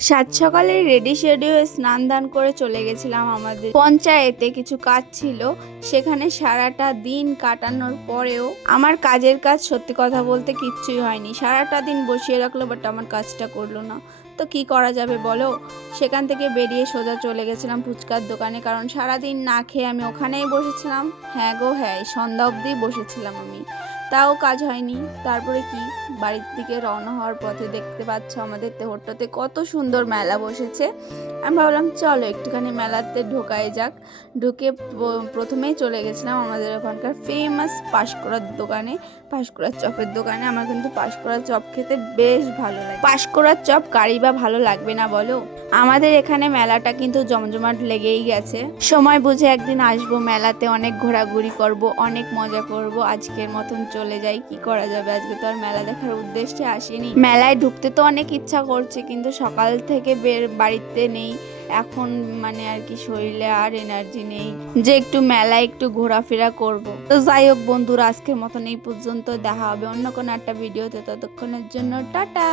সাত সকালে ready shady হয়ে স্নান দান করে চলে গেছিলাম আমাদের পঞ্চায়েতে, কিছু কাজ ছিল সেখানে। সারাটা দিন কাটানোর পরেও আমার কাজের কাজ সত্যি কথা বলতে কিচ্ছুই হয়নি। সারাটা দিন বসিয়ে রাখলো, বাট আমার কাজটা করলো না। তো কি করা যাবে বলো? সেখান থেকে বেরিয়ে সোজা চলে গেছিলাম ফুচকার দোকানে, কারণ সারাদিন না খেয়ে আমি ওখানেই বসেছিলাম। হ্যাঁ গো হ্যাঁ, সন্ধ্যা অবধি বসেছিলাম আমি, তাও কাজ হয়নি। তারপরে কি, বাড়ির দিকে রওনা হওয়ার পথে দেখতে পাচ্ছ আমাদের তেহট্টতে কত সুন্দর মেলা বসেছে। আমি ভাবলাম চলো একটুখানি মেলাতে ঢোকাই যাক। ঢুকে প্রথমেই চলে গেছিলাম আমাদের ওখানকার ফেমাস পাঁশকুড়ার দোকানে, পাঁশকুড়ার চপের দোকানে। আমার কিন্তু পাঁশকুড়ার চপ খেতে বেশ ভালো লাগে। পাঁশকুড়ার চপ কারি বা ভালো লাগবে না বলো? আমাদের এখানে মেলাটা কিন্তু জমজমাট লেগেই গেছে। সময় বুঝে একদিন আসবো মেলাতে, অনেক ঘোরাঘুরি করব, অনেক মজা করব। আজকের মতন চলে যাই, কি করা যাবে, আজকে তো আর মেলা দেখার উদ্দেশ্যে আসিনি। মেলায় ঢুকতে তো অনেক ইচ্ছা করছে, কিন্তু সকাল থেকে বাড়িতে নেই এখন, মানে আর কি শরীরে আর এনার্জি নেই যে একটু মেলায় একটু ঘোরাফেরা করব। তো যাই হোক বন্ধুরা, আজকের মতন এই পর্যন্ত। দেখা হবে অন্য কোনো একটা ভিডিওতে, ততক্ষণের জন্য টাটা।